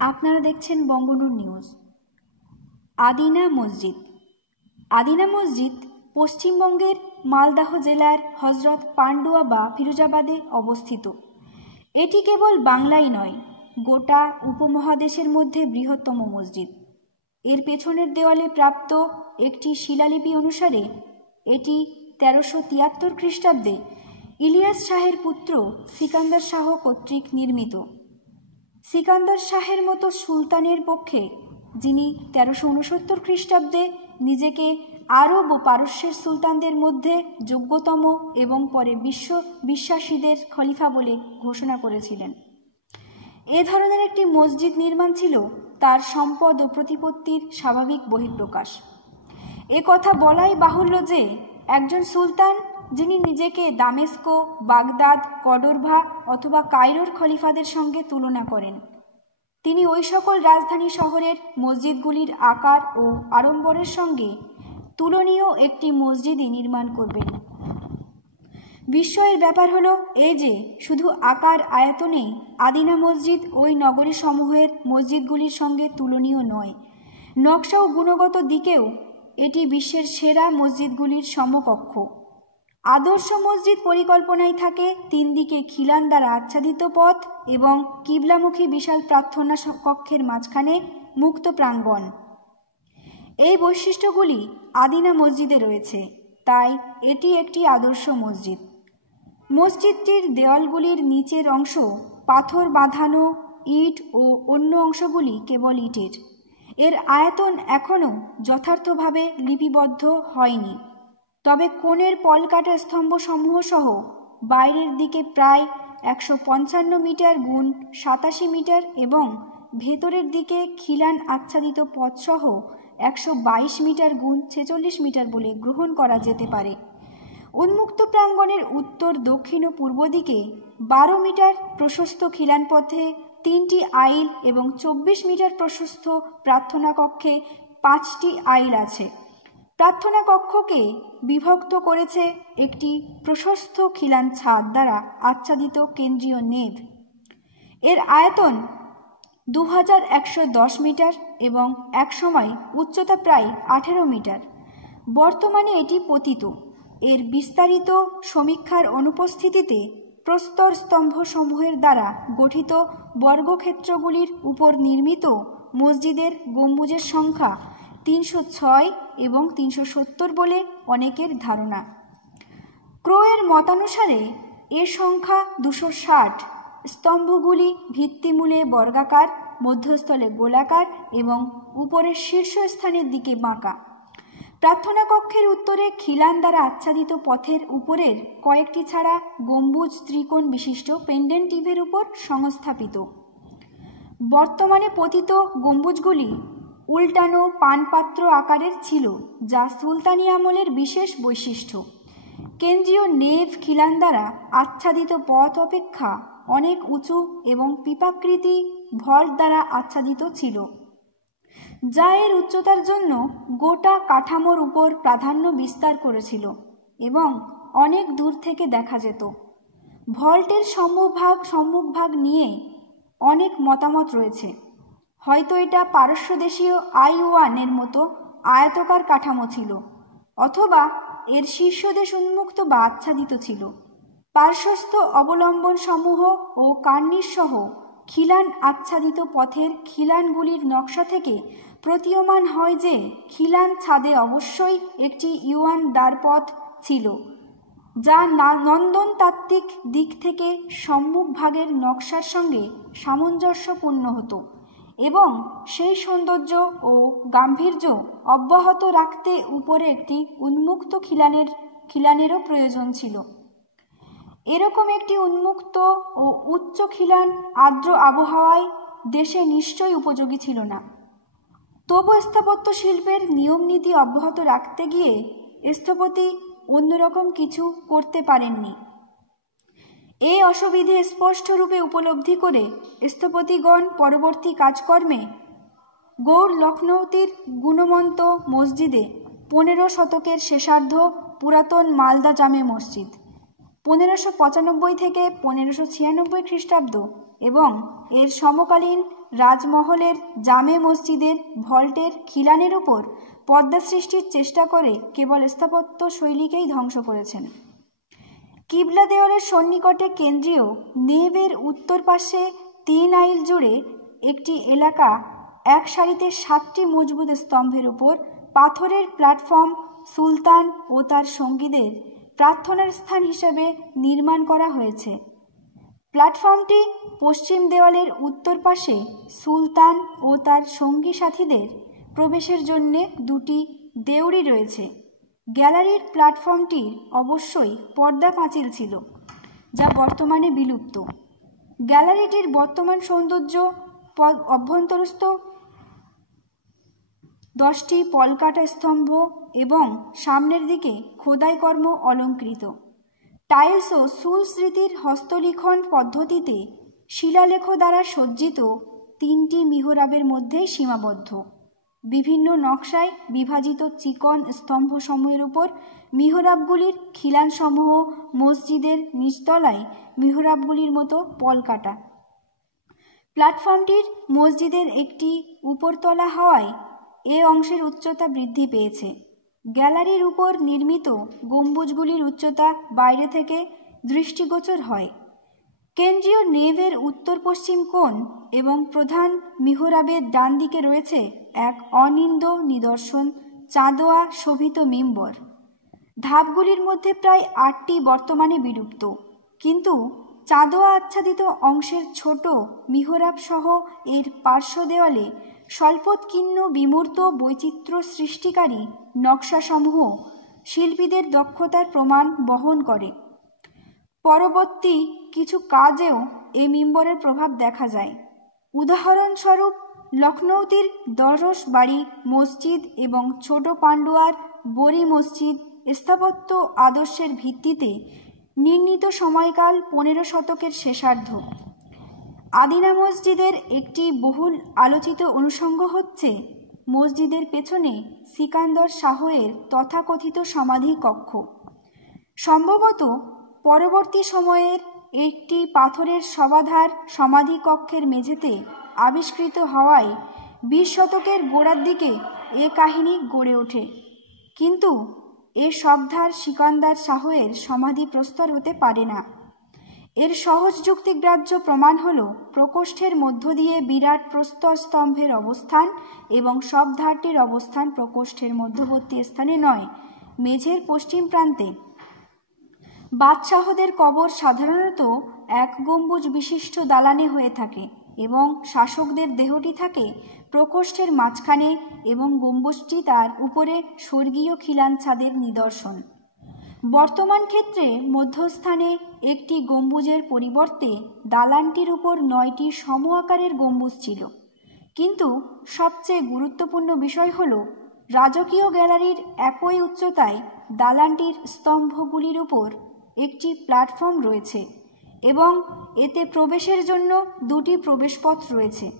আপনারা দেখছেন বঙ্গনুর নিউজ। আদিনা মসজিদ। আদিনা মসজিদ পশ্চিমবঙ্গের মালদাহ জেলার হজরত পান্ডুয়া বা ফিরোজাবাদে অবস্থিত। এটি কেবল বাংলাই নয়, গোটা উপমহাদেশের মধ্যে বৃহত্তম মসজিদ। এর পেছনের দেওয়ালে প্রাপ্ত একটি শিলালিপি অনুসারে, এটি তেরোশো তিয়াত্তর খ্রিস্টাব্দে ইলিয়াস শাহের পুত্র সিকান্দার শাহ কর্তৃক নির্মিত। সিকান্দার শাহের মতো সুলতানের পক্ষে, যিনি তেরোশো উনসত্তর খ্রিস্টাব্দে নিজেকে আরব ও পারস্যের সুলতানদের মধ্যে যোগ্যতম এবং পরে বিশ্ব বিশ্বাসীদের খলিফা বলে ঘোষণা করেছিলেন। এ ধরনের একটি মসজিদ নির্মাণ ছিল, তার সম্পদ ও প্রতিপত্তির স্বাভাবিক বহিঃপ্রকাশ। এ কথা বলাই বাহুল্য যে, একজন সুলতান যিনি নিজেকে দামেস্কো, বাগদাদ কডরভা অথবা কায়রোর খলিফাদের সঙ্গে তুলনা করেন। তিনি ওই সকল রাজধানী শহরের মসজিদগুলির আকার ও আড়ম্বরের সঙ্গে তুলনীয় একটি মসজিদই নির্মাণ করবেন। বিস্ময়ের ব্যাপার হলো এই যে শুধু আকার আয়তনেই আদিনা মসজিদ ওই নগরী সমূহের মসজিদগুলির সঙ্গে তুলনীয় নয়। নকশা ও গুণগত দিকেও এটি বিশ্বের সেরা মসজিদগুলির সমকক্ষ। আদর্শ মসজিদ পরিকল্পনায় থাকে তিন দিকে খিলান দ্বারা আচ্ছাদিত পথ এবং কিবলামুখী বিশাল প্রার্থনা কক্ষের মাঝখানে মুক্ত প্রাঙ্গণ। এই বৈশিষ্ট্যগুলি আদিনা মসজিদে রয়েছে, তাই এটি একটি আদর্শ মসজিদ। মসজিদটির দেওয়ালগুলির নিচের অংশ পাথর বাঁধানো, ইট ও অন্য অংশগুলি কেবল ইটের। এর আয়তন এখনও যথার্থভাবে লিপিবদ্ধ হয়নি। তবে কোণের পলকাটা স্তম্ভসমূহ সহ বাইরের দিকে প্রায় একশো পঞ্চান্ন মিটার গুণ সাতাশি মিটার এবং ভেতরের দিকে খিলান আচ্ছাদিত পথসহ একশো বাইশ মিটার গুণ ছেচল্লিশ মিটার বলে গ্রহণ করা যেতে পারে। উন্মুক্ত প্রাঙ্গণের উত্তর, দক্ষিণ ও পূর্ব দিকে বারো মিটার প্রশস্ত খিলান পথে তিনটি আইল এবং চব্বিশ মিটার প্রশস্ত প্রার্থনা কক্ষে পাঁচটি আইল আছে। প্রার্থনা কক্ষকে বিভক্ত করেছে একটি প্রশস্ত খিলান ছাদ দ্বারা আচ্ছাদিত কেন্দ্রীয় নেভ এর আয়তন দু হাজার একশো দশ মিটার এবং একসময় উচ্চতা প্রায় আঠেরো মিটার। বর্তমানে এটি পতিত। এর বিস্তারিত সমীক্ষার অনুপস্থিতিতে প্রস্তর স্তম্ভসমূহের দ্বারা গঠিত বর্গক্ষেত্রগুলির উপর নির্মিত মসজিদের গম্বুজের সংখ্যা তিনশো ছয় এবং তিনশো সত্তর বলে অনেকের ধারণা। ক্রোয়ের মতানুসারে এর সংখ্যা দুশো ষাট স্তম্ভগুলি ভিত্তিমূলে বর্গাকার, মধ্যস্থলে গোলাকার এবং উপরের শীর্ষস্থানের দিকে বাঁকা। প্রার্থনা কক্ষের উত্তরে খিলান দ্বারা আচ্ছাদিত পথের উপরের কয়েকটি ছাড়া গম্বুজ ত্রিকোণ বিশিষ্ট পেন্ডেন্টিভের উপর সংস্থাপিত। বর্তমানে পতিত গম্বুজগুলি উল্টানো পানপাত্র আকারের ছিল, যা সুলতানি আমলের বিশেষ বৈশিষ্ট্য। কেন্দ্রীয় নেভ খিলান দ্বারা আচ্ছাদিত পথ অপেক্ষা অনেক উঁচু এবং পিপাকৃতি ভল্ট দ্বারা আচ্ছাদিত ছিল, যা এর উচ্চতার জন্য গোটা কাঠামোর উপর প্রাধান্য বিস্তার করেছিল এবং অনেক দূর থেকে দেখা যেত। ভল্টের সম্মুখভাগ সম্মুখভাগ নিয়ে অনেক মতামত রয়েছে। হয়তো এটা পারস্য দেশীয় আই ওয়ানের মতো আয়তকার কাঠামো ছিল, অথবা এর শীর্ষদেশ উন্মুক্ত বা আচ্ছাদিত ছিল। পার্শ্বস্থ অবলম্বন সমূহ ও কার্নিশ সহ খিলান আচ্ছাদিত পথের খিলানগুলির নকশা থেকে প্রতীয়মান হয় যে খিলান ছাদে অবশ্যই একটি ইউয়ান দ্বারপথ ছিল, যা নন্দন তাত্ত্বিক দিক থেকে সম্মুখভাগের নকশার সঙ্গে সামঞ্জস্যপূর্ণ হতো। এবং সেই সৌন্দর্য ও গাম্ভীর্য অব্যাহত রাখতে উপরে একটি উন্মুক্ত খিলানের, খিলানেরও প্রয়োজন ছিল। এরকম একটি উন্মুক্ত ও উচ্চ খিলান আর্দ্র আবহাওয়ায় দেশে নিশ্চয়ই উপযোগী ছিল না। তবু স্থাপত্য শিল্পের নিয়ম নীতি অব্যাহত রাখতে গিয়ে স্থপতি অন্যরকম কিছু করতে পারেননি। এই অসুবিধে স্পষ্টরূপে উপলব্ধি করে স্থপতিগণ পরবর্তী কাজকর্মে গৌর লখনৌতির গুণমন্ত মসজিদে পনেরো শতকের শেষার্ধ পুরাতন মালদা জামে মসজিদ, পনেরোশো পঁচানব্বই থেকে পনেরোশো ছিয়ানব্বই খ্রিস্টাব্দ এবং এর সমকালীন রাজমহলের জামে মসজিদের ভল্টের খিলানের উপর পদ্মা সৃষ্টির চেষ্টা করে কেবল স্থাপত্য শৈলীকেই ধ্বংস করেছেন। কিবলা দেওয়ালের সন্নিকটে কেন্দ্রীয় নেভের উত্তর পাশে তিন আইল জুড়ে একটি এলাকা, এক সারিতে সাতটি মজবুত স্তম্ভের উপর পাথরের প্ল্যাটফর্ম সুলতান ও তার সঙ্গীদের প্রার্থনার স্থান হিসেবে নির্মাণ করা হয়েছে। প্ল্যাটফর্মটি পশ্চিম দেওয়ালের উত্তর পাশে সুলতান ও তার সঙ্গী সাথীদের প্রবেশের জন্যে দুটি দেউড়ি রয়েছে। গ্যালারির প্ল্যাটফর্মটির অবশ্যই পর্দা পাঁচিল ছিল, যা বর্তমানে বিলুপ্ত। গ্যালারিটির বর্তমান সৌন্দর্য অভ্যন্তরস্থ, দশটি পলকাটা স্তম্ভ এবং সামনের দিকে খোদাই কর্ম অলঙ্কৃত। টাইলস ও সুলস্মৃতির হস্তলিখন পদ্ধতিতে শিলালেখ দ্বারা সজ্জিত তিনটি মিহরাবের মধ্যে সীমাবদ্ধ। বিভিন্ন নকশায় বিভাজিত চিকন স্তম্ভসমূহের উপর মিহরাবগুলির খিলানসমূহ মসজিদের নিচতলায় মিহরাবগুলির মতো পলকাটা প্ল্যাটফর্মটির মসজিদের একটি উপরতলা হওয়ায় এ অংশের উচ্চতা বৃদ্ধি পেয়েছে। গ্যালারির উপর নির্মিত গম্বুজগুলির উচ্চতা বাইরে থেকে দৃষ্টিগোচর হয়। কেন্দ্রীয় নেভের উত্তর পশ্চিম কোণ এবং প্রধান মিহরাবের ডান দিকে রয়েছে এক অনিন্দ নিদর্শন চাঁদোয়া শোভিত মেম্বর। ধাপগুলির মধ্যে প্রায় আটটি বর্তমানে বিলুপ্ত। কিন্তু চাঁদোয়া আচ্ছাদিত অংশের ছোট মিহরাব সহ এর পার্শ্ব দেওয়ালে স্বল্পোৎকীর্ণ বিমূর্ত বৈচিত্র্য সৃষ্টিকারী নকশাসমূহ শিল্পীদের দক্ষতার প্রমাণ বহন করে। পরবর্তী কিছু কাজেও এ মিম্বরের প্রভাব দেখা যায়। উদাহরণস্বরূপ লখনৌতির দরস বাড়ি মসজিদ এবং ছোট পান্ডুয়ার বড়ি মসজিদ স্থাপত্য আদর্শের ভিত্তিতে নির্ণীত সময়কাল পনেরো শতকের শেষার্ধ। আদিনা মসজিদের একটি বহুল আলোচিত অনুষঙ্গ হচ্ছে মসজিদের পেছনে সিকান্দর শাহের তথাকথিত সমাধি কক্ষ। সম্ভবত পরবর্তী সময়ের একটি পাথরের সবাধার সমাধি কক্ষের মেঝেতে আবিষ্কৃত হওয়ায় বিশ শতকের গোড়ার দিকে এ কাহিনী গড়ে ওঠে। কিন্তু এ সবধার সিকান্দার শাহের সমাধি প্রস্তর হতে পারে না। এর সহজ যুক্তিগ্রাহ্য প্রমাণ হল প্রকোষ্ঠের মধ্য দিয়ে বিরাট প্রস্তর স্তম্ভের অবস্থান এবং সব ধারটির অবস্থান প্রকোষ্ঠের মধ্যবর্তী স্থানে নয়, মেঝের পশ্চিম প্রান্তে। বাদশাহদের কবর সাধারণত এক গম্বুজ বিশিষ্ট দালানে হয়ে থাকে। এবং শাসকদের দেহটি থাকে প্রকোষ্ঠের মাঝখানে এবং গম্বুজটি তার উপরে স্বর্গীয় খিলান ছাদের নিদর্শন। বর্তমান ক্ষেত্রে মধ্যস্থানে একটি গম্বুজের পরিবর্তে দালানটির উপর নয়টি সম আকারের গম্বুজ ছিল। কিন্তু সবচেয়ে গুরুত্বপূর্ণ বিষয় হল, রাজকীয় গ্যালারির একই উচ্চতায় দালানটির স্তম্ভগুলির উপর একটি প্ল্যাটফর্ম রয়েছে। এবং এতে প্রবেশের জন্য দুটি প্রবেশপথ রয়েছে।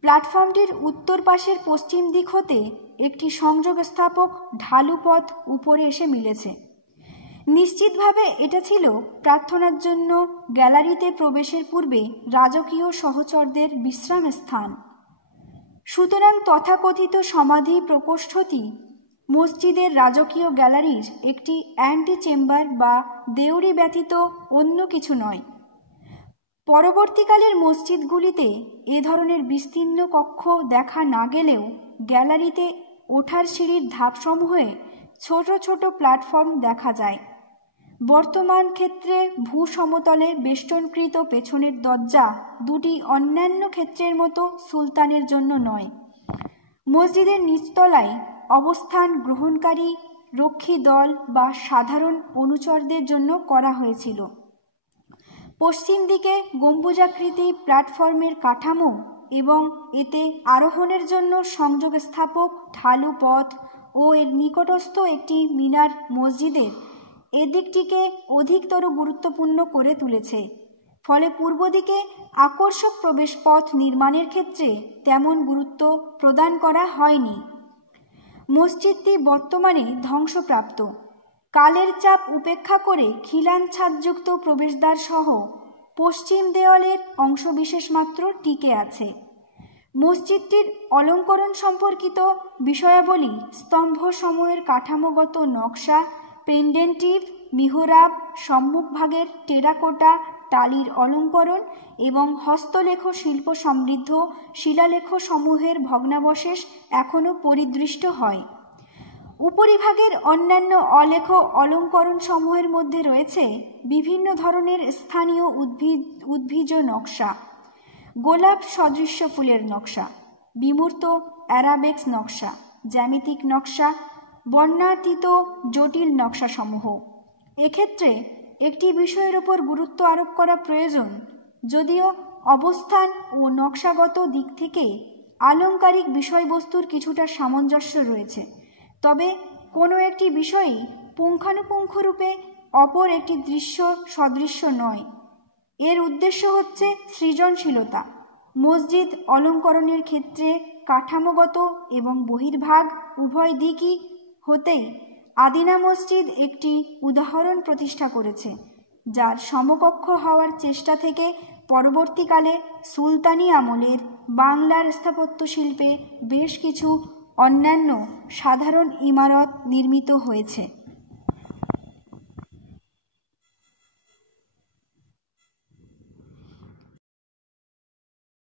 প্ল্যাটফর্মটির উত্তর পাশের পশ্চিম দিক হতে একটি সংযোগ স্থাপক ঢালু পথ উপরে এসে মিলেছে। নিশ্চিতভাবে এটা ছিল প্রার্থনার জন্য গ্যালারিতে প্রবেশের পূর্বে রাজকীয় সহচরদের বিশ্রাম স্থান সুতরাং তথাকথিত সমাধি প্রকোষ্ঠটি মসজিদের রাজকীয় গ্যালারির একটি অ্যান্টি চেম্বার বা দেউরি ব্যতীত অন্য কিছু নয়। পরবর্তীকালের মসজিদগুলিতে এ ধরনের বিস্তীর্ণ কক্ষ দেখা না গেলেও গ্যালারিতে ওঠার সিঁড়ির ধাপসমূহে ছোট ছোট প্ল্যাটফর্ম দেখা যায়। বর্তমান ক্ষেত্রে ভূসমতলে বেষ্টনকৃত পেছনের দরজা দুটি অন্যান্য ক্ষেত্রের মতো সুলতানের জন্য নয়। মসজিদের নিচতলায় অবস্থান গ্রহণকারী, রক্ষী দল বা সাধারণ অনুচরদের জন্য করা হয়েছিল। পশ্চিম দিকে গম্বুজাকৃতি প্ল্যাটফর্মের কাঠামো এবং এতে আরোহণের জন্য সংযোগ স্থাপক ঢালু পথ ও এর নিকটস্থ একটি মিনার মসজিদের এদিকটিকে অধিকতর গুরুত্বপূর্ণ করে তুলেছে। ফলে পূর্ব দিকে আকর্ষক প্রবেশপথ নির্মাণের ক্ষেত্রে তেমন গুরুত্ব প্রদান করা হয়নি। মসজিদটি বর্তমানে ধ্বংসপ্রাপ্ত। কালের চাপ উপেক্ষা করে খিলান ছাদযুক্ত প্রবেশদ্বার সহ পশ্চিম দেওয়ালের অংশবিশেষ মাত্র টিকে আছে। মসজিদটির অলঙ্করণ সম্পর্কিত বিষয়াবলী স্তম্ভ সময়ের কাঠামোগত নকশা, পেন্ডেন্টিভ, মিহরাব, সম্মুখভাগের টেরাকোটা টালির অলঙ্করণ এবং হস্তলেখ শিল্প সমৃদ্ধ শিলালেখ সমূহের ভগ্নাবশেষ এখনও পরিদৃষ্ট হয়। উপরিভাগের অন্যান্য অলেখ অলঙ্করণ সমূহের মধ্যে রয়েছে বিভিন্ন ধরনের স্থানীয় উদ্ভিদ, উদ্ভিজ নকশা, গোলাপ সদৃশ্য ফুলের নকশা, বিমূর্ত অ্যারাবেক্স নকশা, জ্যামিতিক নকশা, বর্ণাতীত জটিল নকশাসমূহ। এক্ষেত্রে একটি বিষয়ের ওপর গুরুত্ব আরোপ করা প্রয়োজন, যদিও অবস্থান ও নকশাগত দিক থেকে আলংকারিক বিষয়বস্তুর কিছুটা সামঞ্জস্য রয়েছে। তবে কোনো একটি বিষয়ই পুঙ্খানুপুঙ্খরূপে অপর একটি দৃশ্য সদৃশ্য নয়। এর উদ্দেশ্য হচ্ছে সৃজনশীলতা। মসজিদ অলঙ্করণের ক্ষেত্রে কাঠামোগত এবং বহির্ভাগ উভয় দিকই হতেই আদিনা মসজিদ একটি উদাহরণ প্রতিষ্ঠা করেছে, যার সমকক্ষ হওয়ার চেষ্টা থেকে পরবর্তীকালে সুলতানি আমলের বাংলার স্থাপত্য শিল্পে বেশ কিছু অন্যান্য সাধারণ ইমারত নির্মিত হয়েছে।